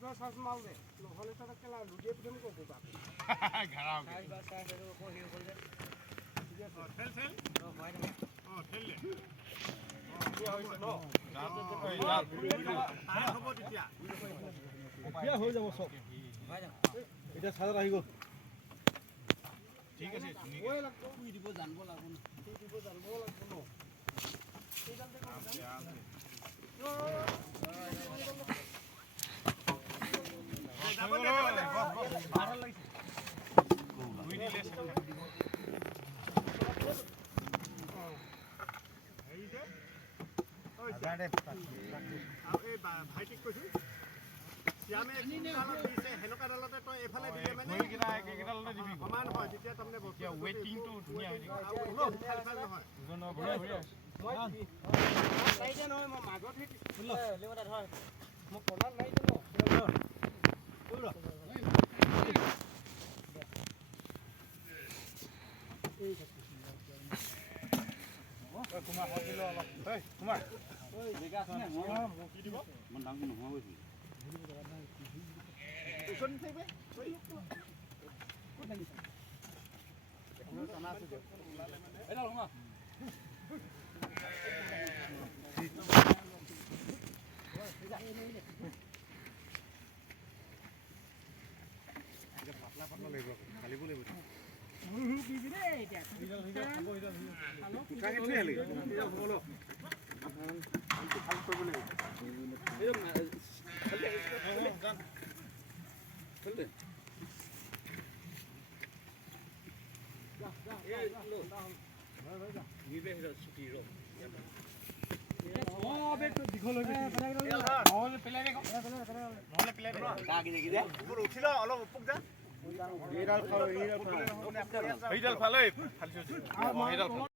গছ সাজ মাল দে নহ'লে তাত কেলা লুডিয়ে পিটন কৰিব বাপ ঘাৰাও সাজ বা সাজ আৰু আকৌ হেৰি হ'ল যে ঠিক আছে খেল খেল হয় দে খেল দে হ'ব তেতিয়া এতিয়া হৈ যাব চব হয় দে এতিয়া চালত আহি গ'ল ঠিক আছে ওই লাগব শুই দিব জানিব লাগিব ন শুই দিব জানিব লাগব ন সেইডাল দে ভাইটিক কৈছো শ্যামে সেনেকুৱা ডালতে তই এইফালে দিলে মানে সমান হয় তেতিয়া তাৰমানে ৱেটিংটো ধুনীয়া হৈ যায় নহয় মই নাই দে নহয় মই মাজত হে লেৱটা ধৰ মই কণাত নাই দে ন কুমাৰ হকিলো অলপ কুমাৰ জেগা আছে নে মোক কি দিব মই ডাঙৰ নোহোৱা গৈছে ওচৰত থাকিবে পাতলা পাতলা লাগিব কালিব লাগিব উঠিল অলপ উপক যা এইডাল ফালে